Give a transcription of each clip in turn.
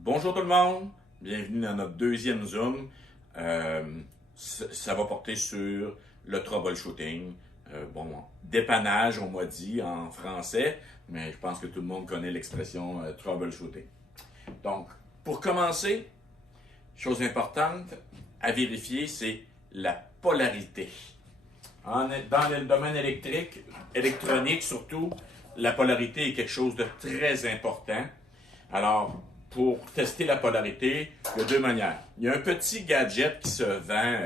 Bonjour tout le monde, bienvenue dans notre deuxième Zoom. Ça va porter sur le troubleshooting. Dépannage, on m'a dit en français, mais je pense que tout le monde connaît l'expression troubleshooting. Donc, pour commencer, chose importante à vérifier, c'est la polarité. Dans le domaine électronique surtout, la polarité est quelque chose de très important. Alors, pour tester la polarité, il y a deux manières. Il y a un petit gadget qui se vend,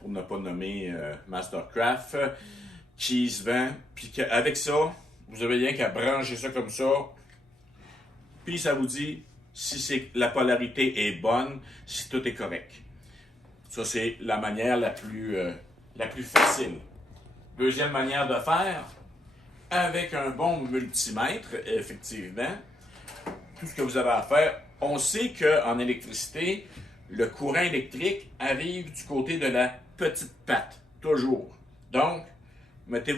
pour ne pas nommer Mastercraft, qui se vend, puis avec ça, vous avez rien qu'à brancher ça comme ça, puis ça vous dit si la polarité est bonne, si tout est correct. Ça, c'est la manière la plus facile. Deuxième manière de faire, avec un bon multimètre, effectivement, tout ce que vous avez à faire, on sait qu'en électricité, le courant électrique arrive du côté de la petite patte, toujours. Donc, mettez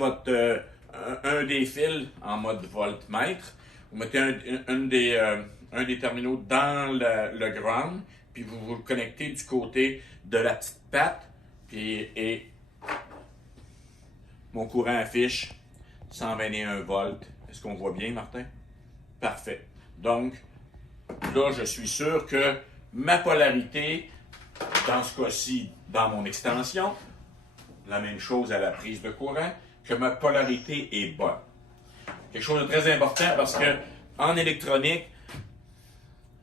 un des fils en mode voltmètre, vous mettez un des terminaux dans le ground, puis vous le connectez du côté de la petite patte, et mon courant affiche 121 volts. Est-ce qu'on voit bien, Martin? Parfait. Donc, là, je suis sûr que ma polarité, dans ce cas-ci, dans mon extension, la même chose à la prise de courant, que ma polarité est bonne. Quelque chose de très important parce que en électronique,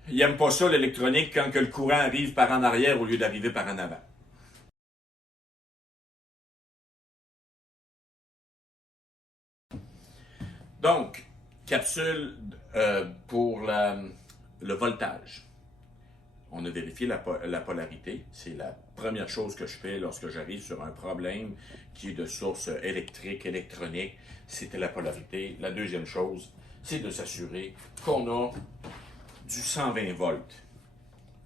ils n'aiment pas ça, l'électronique, quand que le courant arrive par en arrière au lieu d'arriver par en avant. Donc, capsule pour le voltage. On a vérifié la polarité. C'est la première chose que je fais lorsque j'arrive sur un problème qui est de source électrique, électronique. C'était la polarité. La deuxième chose, c'est de s'assurer qu'on a du 120 volts.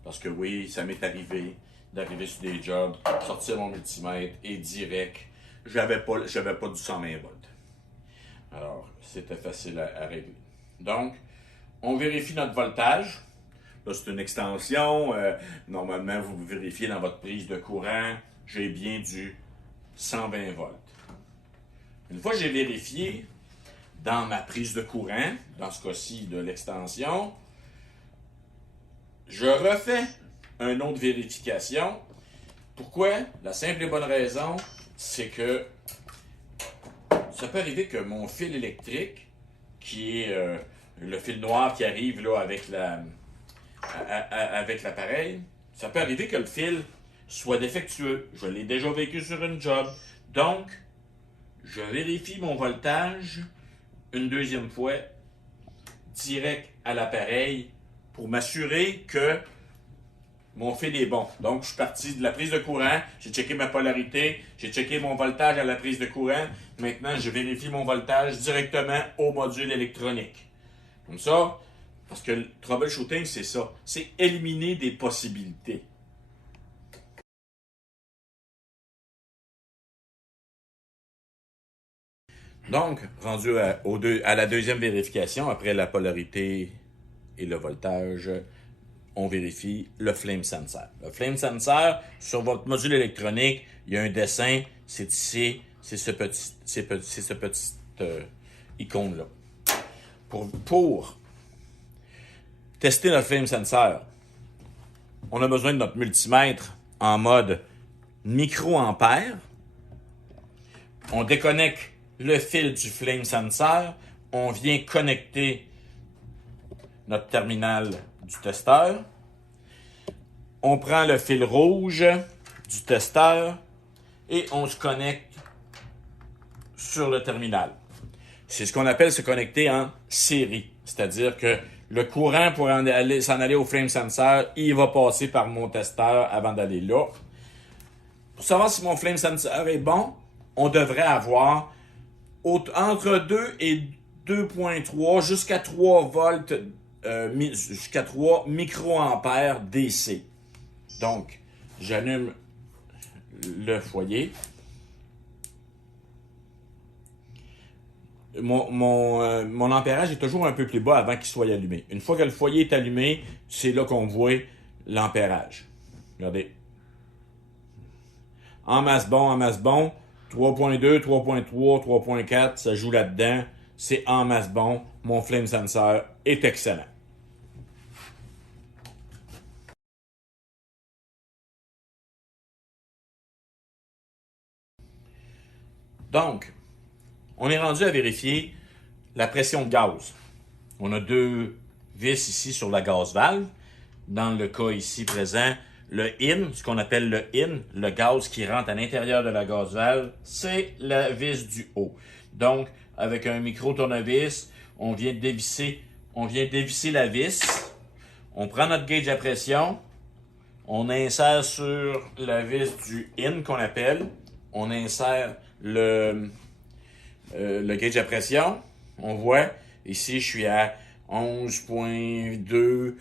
Parce que oui, ça m'est arrivé d'arriver sur des jobs, sortir mon multimètre et direct, j'avais pas du 120 volts. Alors, c'était facile à régler. Donc, on vérifie notre voltage. Là, c'est une extension. Normalement, vous vérifiez dans votre prise de courant, j'ai bien du 120 volts. Une fois que j'ai vérifié dans ma prise de courant, dans ce cas-ci de l'extension, je refais une autre vérification. Pourquoi? La simple et bonne raison, c'est que ça peut arriver que mon fil électrique, qui est le fil noir qui arrive là avec l'appareil, ça peut arriver que le fil soit défectueux. Je l'ai déjà vécu sur une job. Donc, je vérifie mon voltage une deuxième fois, direct à l'appareil, pour m'assurer que mon fil est bon. Donc, je suis parti de la prise de courant, j'ai checké ma polarité, j'ai checké mon voltage à la prise de courant. Maintenant, je vérifie mon voltage directement au module électronique. Comme ça, parce que le troubleshooting, c'est ça. C'est éliminer des possibilités. Donc, rendu à la deuxième vérification, après la polarité et le voltage, on vérifie le flame sensor. Le flame sensor, sur votre module électronique, il y a un dessin, c'est ici, c'est ce petit icône-là. Pour tester notre flame sensor, on a besoin de notre multimètre en mode microampère. On déconnecte le fil du flame sensor. On vient connecter notre terminal du testeur. On prend le fil rouge du testeur et on se connecte sur le terminal. C'est ce qu'on appelle se connecter en série. C'est-à-dire que le courant pour s'en aller au flame sensor, il va passer par mon testeur avant d'aller là. Pour savoir si mon flame sensor est bon, on devrait avoir entre 2 et 2.3 jusqu'à 3 volts, jusqu'à 3 microampères DC. Donc, j'allume le foyer. mon ampérage est toujours un peu plus bas avant qu'il soit allumé. Une fois que le foyer est allumé, c'est là qu'on voit l'ampérage. Regardez. En masse bon, 3.2, 3.3, 3.4, ça joue là-dedans. C'est en masse bon. Mon flame sensor est excellent. Donc, on est rendu à vérifier la pression de gaz. On a deux vis ici sur la gaz valve. Dans le cas ici présent, le in, ce qu'on appelle le in, le gaz qui rentre à l'intérieur de la gaz valve, c'est la vis du haut. Donc, avec un micro-tournevis, on vient dévisser la vis. On prend notre gauge à pression, on insère sur la vis du in qu'on appelle, on insère le gauge à pression. On voit, ici, je suis à 11.2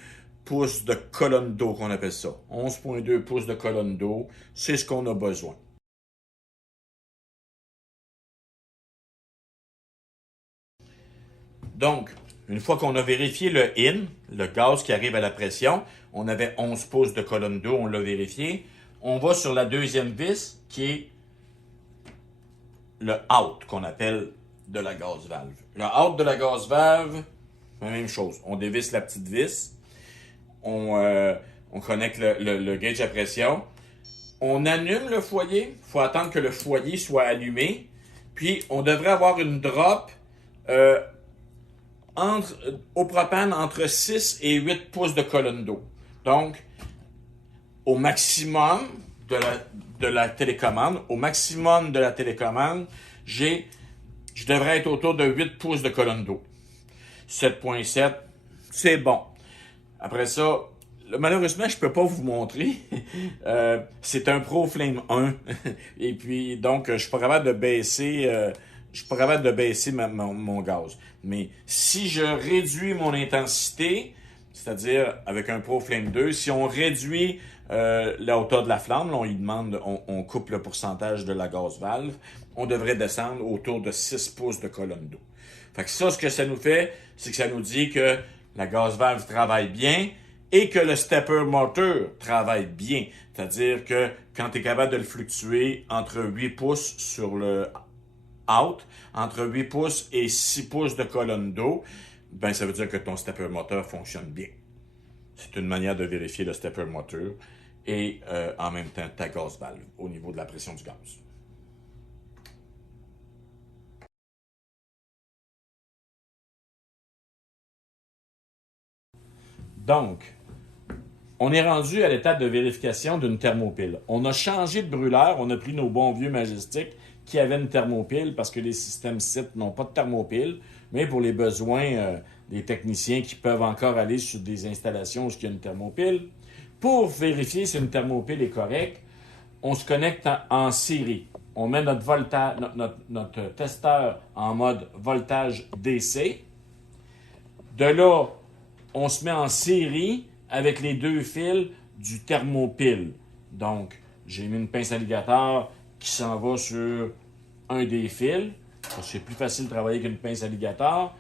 pouces de colonne d'eau, qu'on appelle ça. 11.2 pouces de colonne d'eau, c'est ce qu'on a besoin. Donc, une fois qu'on a vérifié le in, le gaz qui arrive à la pression, on avait 11 pouces de colonne d'eau, on l'a vérifié. On va sur la deuxième vis, qui est le out, qu'on appelle de la gaz valve. Le out de la gaz valve, la même chose. On dévisse la petite vis, on connecte le gauge à pression, on allume le foyer, il faut attendre que le foyer soit allumé, puis on devrait avoir une drop au propane entre 6 et 8 pouces de colonne d'eau. Donc, au maximum de la télécommande, je devrais être autour de 8 pouces de colonne d'eau. 7.7, c'est bon. Après ça, malheureusement, je peux pas vous montrer. C'est un Pro Flame 1. Et puis, donc, je suis pas capable de baisser, mon gaz. Mais si je réduis mon intensité, c'est-à-dire avec un Pro Flame 2, si on réduit la hauteur de la flamme, là, on coupe le pourcentage de la gaz valve, on devrait descendre autour de 6 pouces de colonne d'eau. Fait que ça, ce que ça nous fait, c'est que ça nous dit que la gaz valve travaille bien et que le stepper motor travaille bien. C'est-à-dire que quand tu es capable de le fluctuer entre 8 pouces sur le out, entre 8 pouces et 6 pouces de colonne d'eau, ben ça veut dire que ton stepper motor fonctionne bien. C'est une manière de vérifier le stepper motor et en même temps ta gaz valve au niveau de la pression du gaz. Donc, on est rendu à l'étape de vérification d'une thermopile. On a changé de brûleur, on a pris nos bons vieux Majestic qui avaient une thermopile parce que les systèmes CIT n'ont pas de thermopile, mais pour les besoins des techniciens qui peuvent encore aller sur des installations où il y a une thermopile, pour vérifier si une thermopile est correcte, on se connecte en série. On met notre testeur en mode voltage DC. De là, on se met en série avec les deux fils du thermopile. Donc, j'ai mis une pince alligator qui s'en va sur un des fils. C'est plus facile de travailler qu'une pince alligator.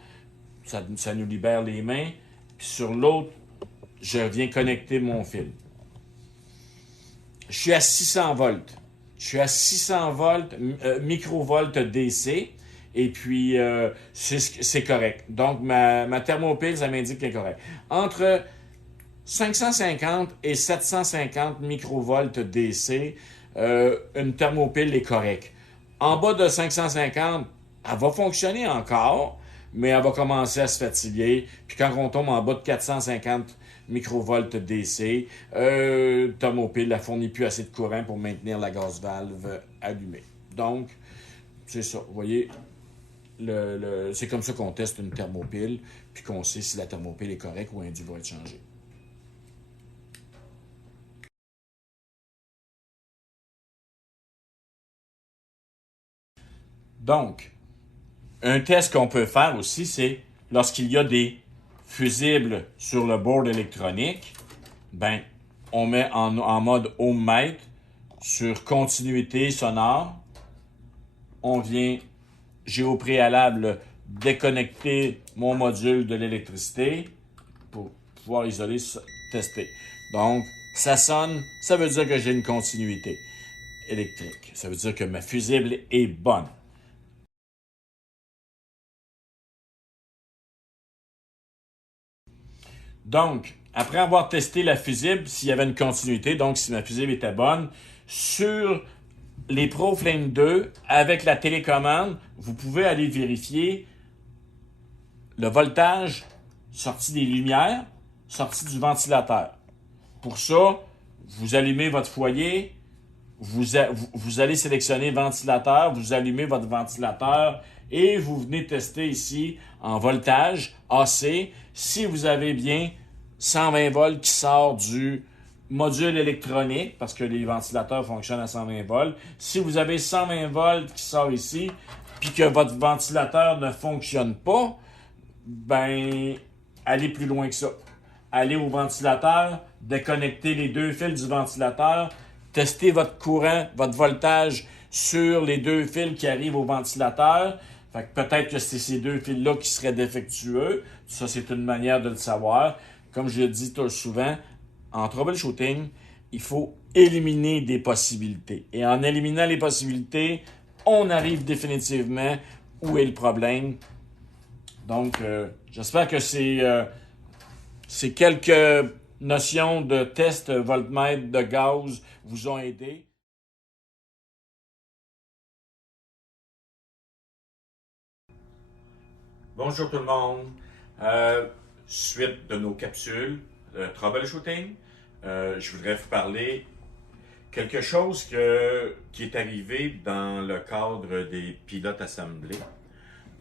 Ça nous libère les mains. Puis sur l'autre, je viens connecter mon fil. Je suis à 600 volts. Je suis à 600 volts, microvolts DC. Et puis, c'est correct. Donc, ma thermopile, ça m'indique qu'elle est correcte. Entre 550 et 750 microvolts DC, une thermopile est correcte. En bas de 550, elle va fonctionner encore, mais elle va commencer à se fatiguer. Puis quand on tombe en bas de 450 microvolts DC, thermopile ne fournit plus assez de courant pour maintenir la gaz valve allumée. Donc, c'est ça. Vous voyez, c'est comme ça qu'on teste une thermopile, puis qu'on sait si la thermopile est correcte ou un dû va être changé. Donc, un test qu'on peut faire aussi, c'est lorsqu'il y a des fusibles sur le board électronique, ben, on met en mode ohmmètre sur continuité sonore. J'ai au préalable déconnecter mon module de l'électricité pour pouvoir isoler, tester. Donc, ça sonne, ça veut dire que j'ai une continuité électrique. Ça veut dire que ma fusible est bonne. Donc, après avoir testé la fusible, s'il y avait une continuité, donc si ma fusible était bonne, sur les ProFlame 2, avec la télécommande, vous pouvez aller vérifier le voltage sorti des lumières, sorti du ventilateur. Pour ça, vous allumez votre foyer, vous allez sélectionner ventilateur, vous allumez votre ventilateur et vous venez tester ici en voltage AC si vous avez bien 120 volts qui sort du module électronique, parce que les ventilateurs fonctionnent à 120 volts. Si vous avez 120 volts qui sort ici, puis que votre ventilateur ne fonctionne pas, ben, allez plus loin que ça. Allez au ventilateur, déconnectez les deux fils du ventilateur, testez votre courant, votre voltage sur les deux fils qui arrivent au ventilateur. Fait que peut-être que c'est ces deux fils-là qui seraient défectueux. Ça, c'est une manière de le savoir. Comme je le dis souvent, en troubleshooting, il faut éliminer des possibilités. Et en éliminant les possibilités, on arrive définitivement où est le problème. Donc, j'espère que ces quelques notions de test voltmètre de gaz vous ont aidé. Bonjour tout le monde. Suite de nos capsules troubleshooting, je voudrais vous parler quelque chose qui est arrivé dans le cadre des pilotes assemblés.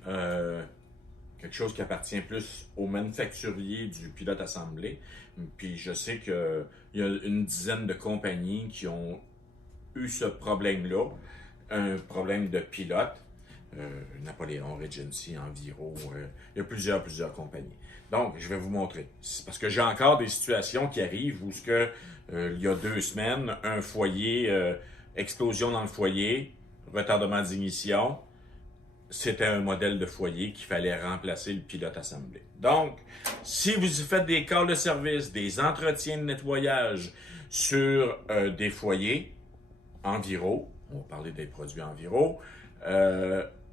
Quelque chose qui appartient plus aux manufacturiers du pilote assemblé. Puis je sais qu'il y a une dizaine de compagnies qui ont eu ce problème-là, un problème de pilote. Napoléon, Regency, Enviro, il y a plusieurs compagnies. Donc, je vais vous montrer. C'est parce que j'ai encore des situations qui arrivent où il y a 2 semaines, un foyer, explosion dans le foyer, retardement d'ignition. C'était un modèle de foyer qu'il fallait remplacer le pilote assemblé. Donc, si vous faites des calls de service, des entretiens de nettoyage sur des foyers Enviro, on va parler des produits Enviro,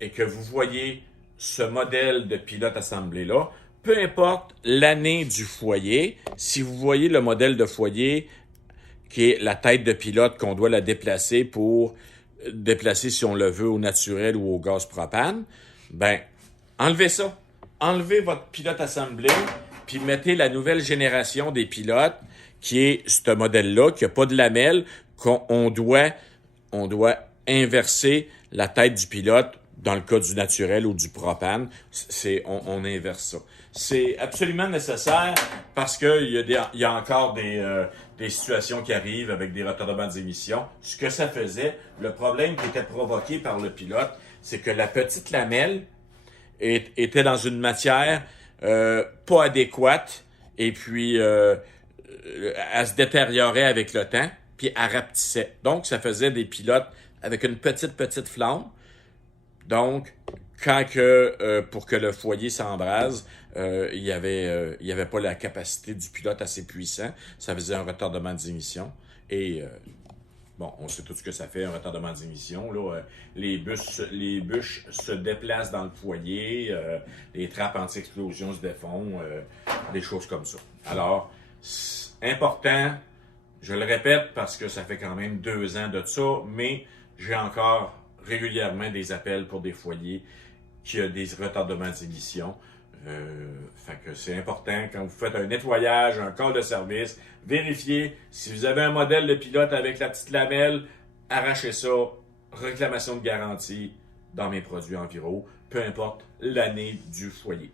et que vous voyez ce modèle de pilote assemblé-là, peu importe l'année du foyer, si vous voyez le modèle de foyer qui est la tête de pilote qu'on doit la déplacer pour déplacer, si on le veut, au naturel ou au gaz propane, ben, enlevez ça. Enlevez votre pilote assemblé, puis mettez la nouvelle génération des pilotes, qui est ce modèle-là, qui n'a pas de lamelles, qu'on doit inverser la tête du pilote dans le cas du naturel ou du propane. On inverse ça. C'est absolument nécessaire parce qu'il y a encore des situations qui arrivent avec des retardements d'émission. Ce que ça faisait, le problème qui était provoqué par le pilote, c'est que la petite lamelle était dans une matière pas adéquate et puis elle se détériorait avec le temps, puis elle rapetissait. Donc, ça faisait des pilotes avec une petite flamme. Donc, pour que le foyer s'embrase, il y avait pas la capacité du pilote assez puissant. Ça faisait un retardement d'émission. Et bon, on sait tout ce que ça fait, un retardement d'émission. Là, les bûches se déplacent dans le foyer, les trappes anti-explosion se défont, des choses comme ça. Alors, important, je le répète parce que ça fait quand même 2 ans de ça, mais j'ai encore régulièrement des appels pour des foyers qui ont des retardements d'émission. Fait que c'est important, quand vous faites un nettoyage, un call de service, vérifiez si vous avez un modèle de pilote avec la petite lamelle, arrachez ça, réclamation de garantie dans mes produits Enviro, peu importe l'année du foyer.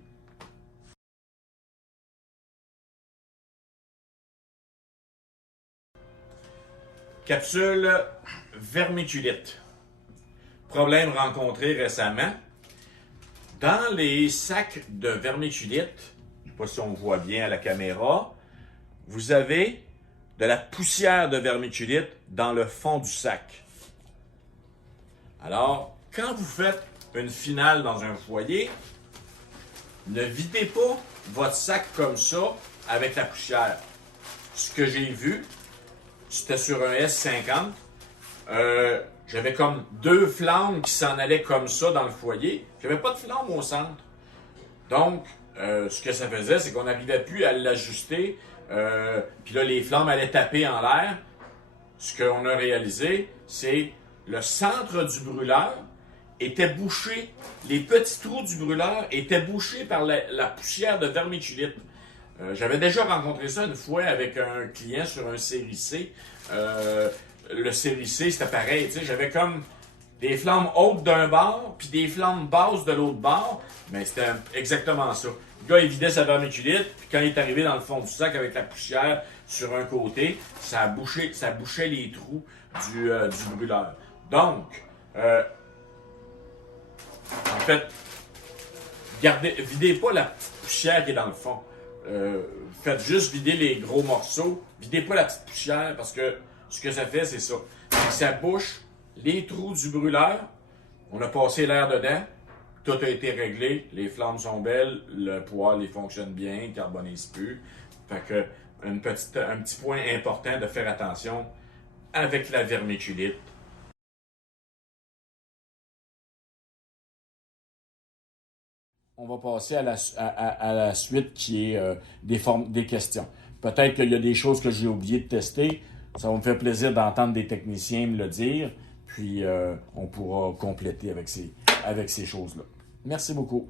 Capsule vermiculite. Problème rencontré récemment. Dans les sacs de vermiculite, je ne sais pas si on voit bien à la caméra, vous avez de la poussière de vermiculite dans le fond du sac. Alors, quand vous faites une finale dans un foyer, Ne videz pas votre sac comme ça avec la poussière. Ce que j'ai vu, c'était sur un S50. J'avais comme 2 flammes qui s'en allaient comme ça dans le foyer. J'avais pas de flamme au centre. Donc, ce que ça faisait, c'est qu'on n'arrivait plus à l'ajuster. Puis là, les flammes allaient taper en l'air. Ce qu'on a réalisé, c'est le centre du brûleur était bouché. Les petits trous du brûleur étaient bouchés par la poussière de vermiculite. J'avais déjà rencontré ça une fois avec un client sur un série C. Le série C, c'était pareil. J'avais comme des flammes hautes d'un bord, puis des flammes basses de l'autre bord. Mais c'était exactement ça. Le gars, il vidait sa vermiculite, puis quand il est arrivé dans le fond du sac avec la poussière sur un côté, ça bouchait les trous du brûleur. Donc, en fait, videz pas la petite poussière qui est dans le fond. Faites juste vider les gros morceaux. Videz pas la petite poussière parce que ce que ça fait, c'est ça. Ça bouche les trous du brûleur. On a passé l'air dedans. Tout a été réglé. Les flammes sont belles. Le poêle, il fonctionne bien. Il ne carbonise plus. Fait que un petit point important de faire attention avec la vermiculite. On va passer à la suite qui est des questions. Peut-être qu'il y a des choses que j'ai oublié de tester. Ça va me faire plaisir d'entendre des techniciens me le dire. Puis on pourra compléter avec ces choses-là. Merci beaucoup.